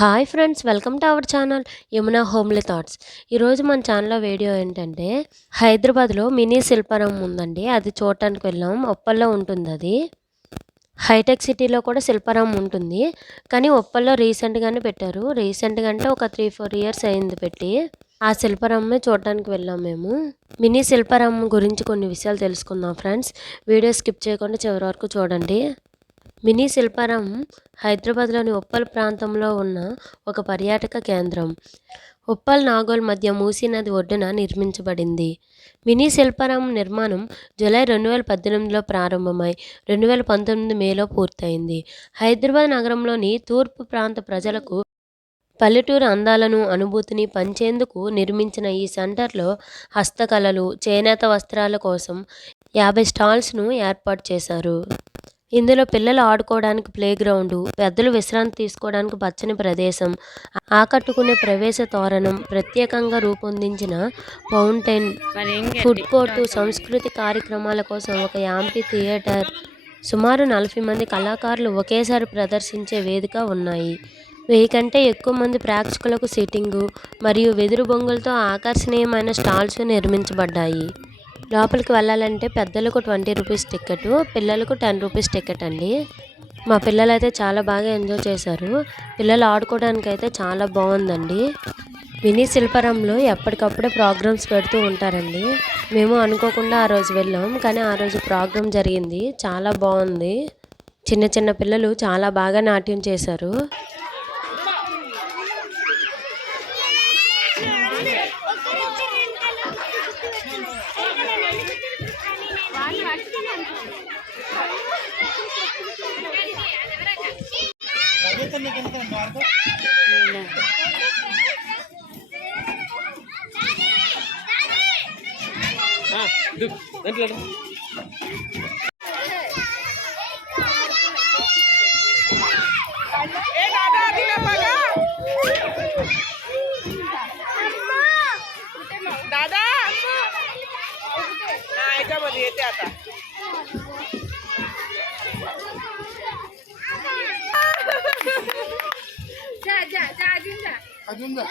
Hi friends, welcome to our channel Yamuna homely thoughts. ఈరోజు మన ఛానల్లో వీడియో ఏంటంటే హైదరాబాద్లో మినీ శిల్పారామం ఉందండి. అది చూడటానికి వెళ్ళాం. ఉప్పల్లో ఉంటుంది అది. హైటెక్ సిటీలో కూడా శిల్పారామం ఉంటుంది, కానీ ఉప్పల్లో రీసెంట్గానే పెట్టారు. రీసెంట్గా అంటే ఒక 3-4 ఇయర్స్ అయింది పెట్టి. ఆ శిల్పారామమే చూడటానికి వెళ్ళాం మేము. మినీ శిల్పారామం గురించి కొన్ని విషయాలు తెలుసుకుందాం ఫ్రెండ్స్. వీడియో స్కిప్ చేయకుండా చివరి వరకు చూడండి. మినీ శిల్పారామం హైదరాబాద్లోని ఉప్పల్ ప్రాంతంలో ఉన్న ఒక పర్యాటక కేంద్రం. ఉప్పల్ నాగోల్ మధ్య మూసీ నది ఒడ్డున నిర్మించబడింది. మినీ శిల్పారామం నిర్మాణం జూలై 2018లో ప్రారంభమై 2019 మేలో పూర్తయింది. హైదరాబాద్ నగరంలోని తూర్పు ప్రాంత ప్రజలకు పల్లెటూరు అందాలను, అనుభూతిని పంచేందుకు నిర్మించిన ఈ సెంటర్లో హస్తకళలు, చేనేత వస్త్రాల కోసం 50 స్టాల్స్ను ఏర్పాటు చేశారు. ఇందులో పిల్లలు ఆడుకోవడానికి ప్లే గ్రౌండు, పెద్దలు విశ్రాంతి తీసుకోవడానికి పచ్చని ప్రదేశం, ఆకట్టుకునే ప్రవేశ తోరణం, ప్రత్యేకంగా రూపొందించిన ఫౌంటైన్, ఫుడ్ కోర్టు, సంస్కృతి కార్యక్రమాల కోసం ఒక యాంఫీ థియేటర్, సుమారు 40 మంది కళాకారులు ఒకేసారి ప్రదర్శించే వేదిక ఉన్నాయి. 1000 కంటే ఎక్కువ మంది ప్రేక్షకులకు సీటింగు మరియు వెదురు బొంగులతో ఆకర్షణీయమైన స్టాల్స్ నిర్మించబడ్డాయి. లోపలికి వెళ్ళాలంటే పెద్దలకు 20 రూపీస్ టికెట్, పిల్లలకు 10 రూపీస్ టికెట్ అండి. మా పిల్లలు అయితే చాలా బాగా ఎంజాయ్ చేశారు. పిల్లలు ఆడుకోవడానికి అయితే చాలా బాగుందండి. మినీ శిల్పారామంలో ఎప్పటికప్పుడే ప్రోగ్రామ్స్ పెడుతూ ఉంటారండి. మేము అనుకోకుండా ఆ రోజు వెళ్ళాం, కానీ ఆ రోజు ప్రోగ్రామ్ జరిగింది. చాలా బాగుంది. చిన్న చిన్న పిల్లలు చాలా బాగా నాట్యం చేశారు. दादा याच्यामध्ये येते आता अजून जा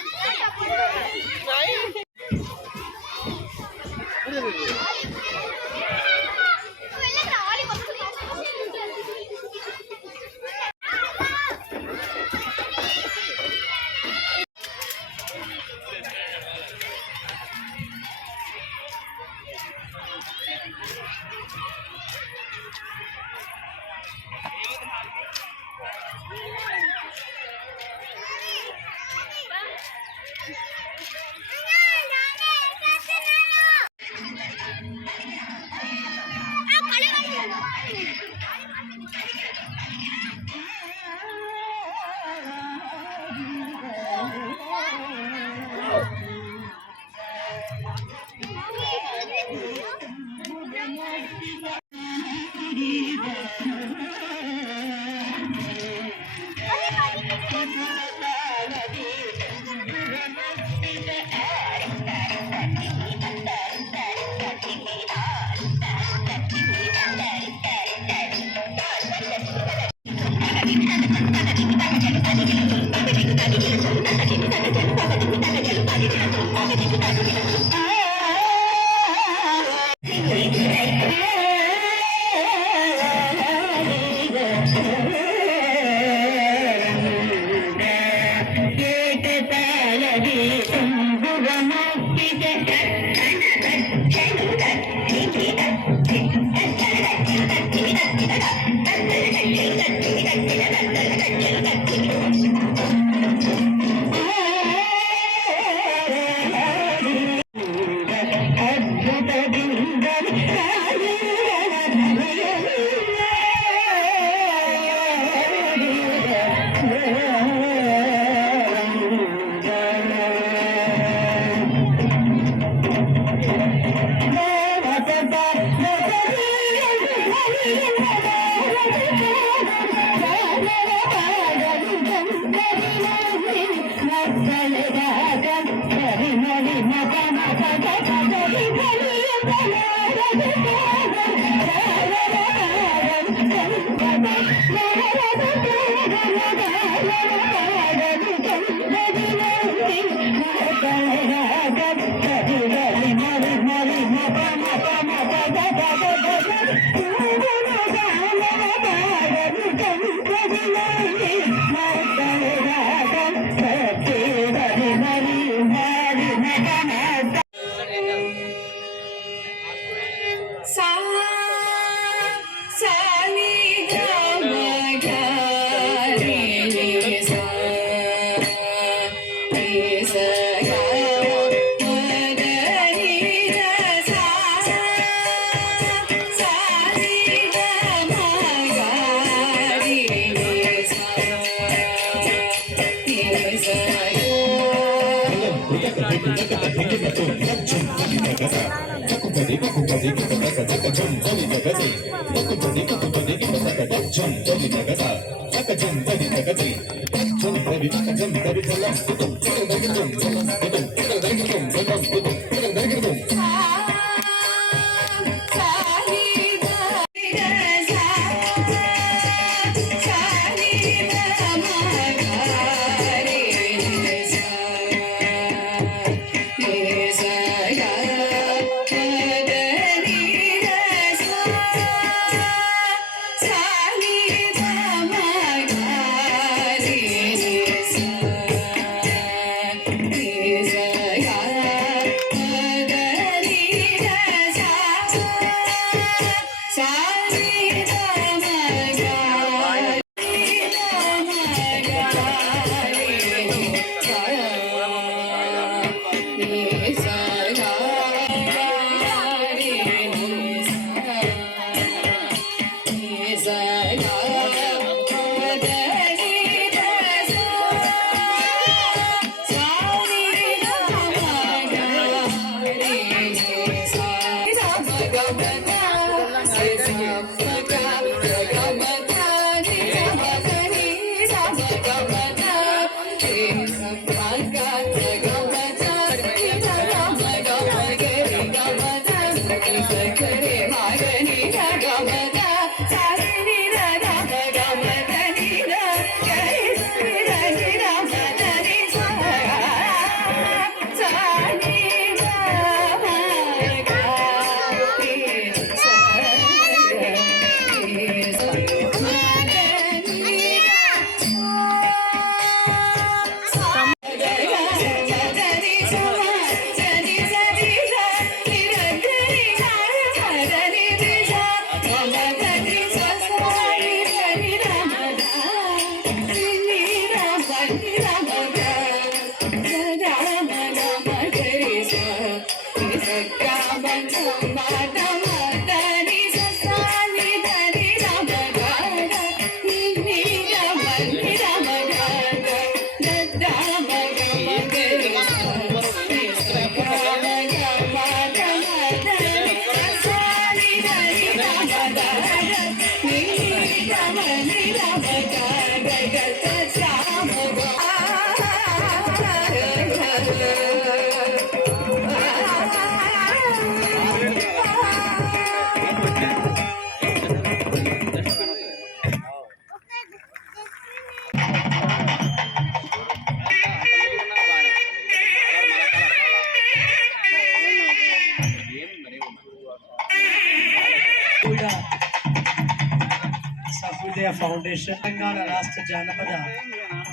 సహృదయ ఫౌండేషన్, తెలంగాణ రాష్ట్ర జానపద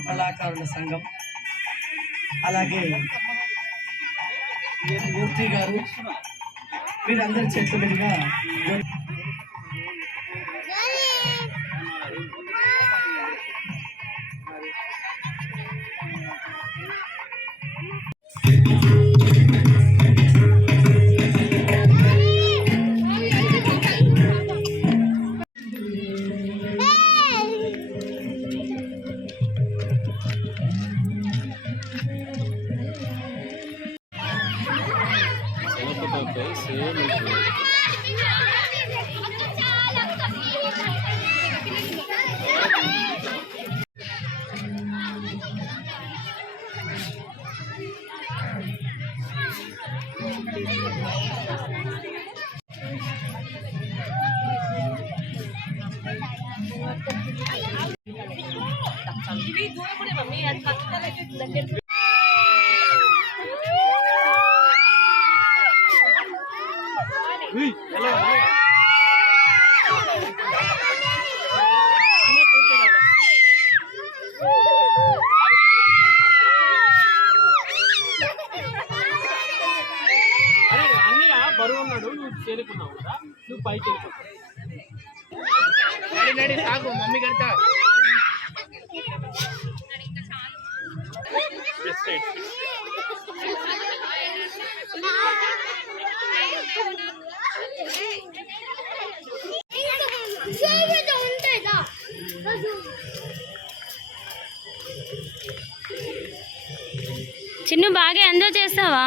కళాకారుల సంఘం, అలాగే మూర్తి గారు, వీరందరి చేతుల మీదుగా బరువు ఉన్నాడు, నువ్వు చేరుకున్నావు కదా, నువ్వు పైకి వెళ్ళిపోతావు. మమ్మీ కడతా చిన్ను బాగా ఎంజాయ్ చేస్తావా?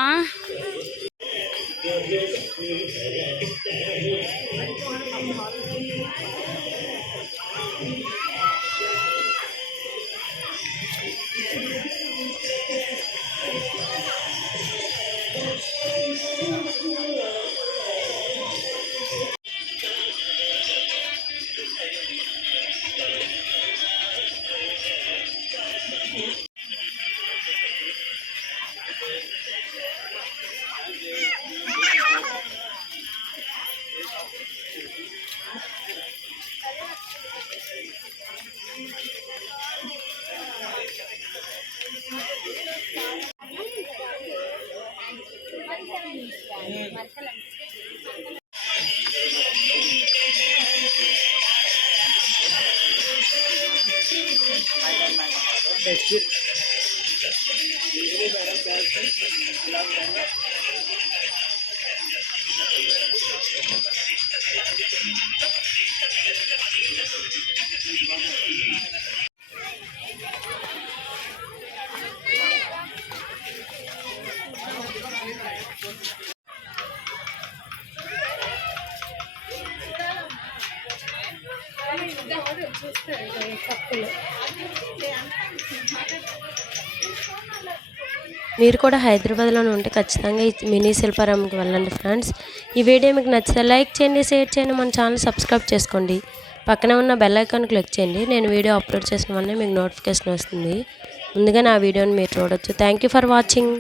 మీరు కూడా హైదరాబాద్లో ఉంటే ఖచ్చితంగా ఈ మినీ శిల్పారామంకి వెళ్ళండి ఫ్రెండ్స్. ఈ వీడియో మీకు నచ్చితే లైక్ చేయండి, షేర్ చేయండి, మన ఛానల్ సబ్స్క్రైబ్ చేసుకోండి. పక్కనే ఉన్న బెల్ ఐకాన్ క్లిక్ చేయండి. నేను వీడియో అప్లోడ్ చేసిన వల్లే మీకు నోటిఫికేషన్ వస్తుంది. ముందుగా నా వీడియోని మీరు చూడొచ్చు. Thank you for watching.